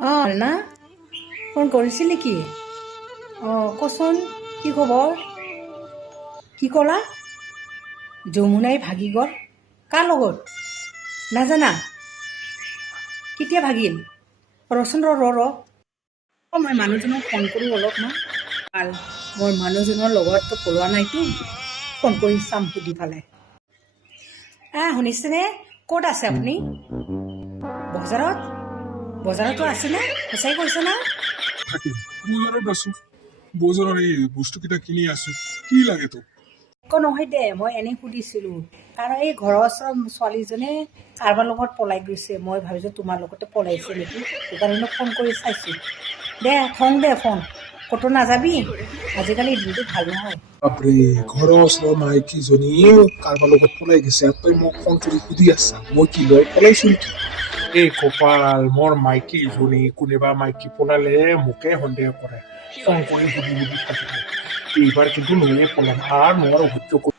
না ফোন কৰিছিল নেকি? কচোন কি খবৰ? কি ক'লা? যমুনাই ভাগি গ'ল? কাৰ লগত? নাজানা? কেতিয়া ভাগিল? ৰচোন ৰ মই মানুহজনক ফোন কৰোঁ অলপমান। ভাল, মোৰ মানুহজনৰ লগততো পলোৱা নাইতো, ফোন কৰি চাম সুধি পেলাই। শুনিছেনে? ক'ত আছে আপুনি? বজাৰত? বজাৰতো আছেনে? সঁচাই কৈছে না? থাকিম বজাৰত আছো বজাৰৰ এই বস্তুকেইটা কিনি আছো কি লাগে তোক একো নহয় দে, মই এনেই সুধিছিলোঁ। কাৰণ এই ঘৰৰ ওচৰৰ ছোৱালীজনে কাৰোবাৰ লগত পলাই গৈছে, মই ভাবিছোঁ তোমাৰ লগতে পলাইছে নেকি, সেইকাৰণে ফোন কৰি চাইছোঁ। দে থওঁ দে ফোন, ক'তো নাযাবি, আজিকালি দিনটো ভাল নহয়। বাপৰে ঘৰৰ ওচৰৰ মাইকীজনী কাৰোবাৰ লগত পলাই গৈছে আৰু তই মোক ফোন কৰি সুধি আছা মই কি লৈ পলাইছো নেকি এই কপাল মোৰ মাইকীজনী কোনোবা মাইকী পলালে মোকে সন্দেহ কৰে ফোন কৰি সুধি সুধি থাকিব এইবাৰ কিন্তু লৈয়ে পলাম আৰু নোৱাৰো সহ্য কৰি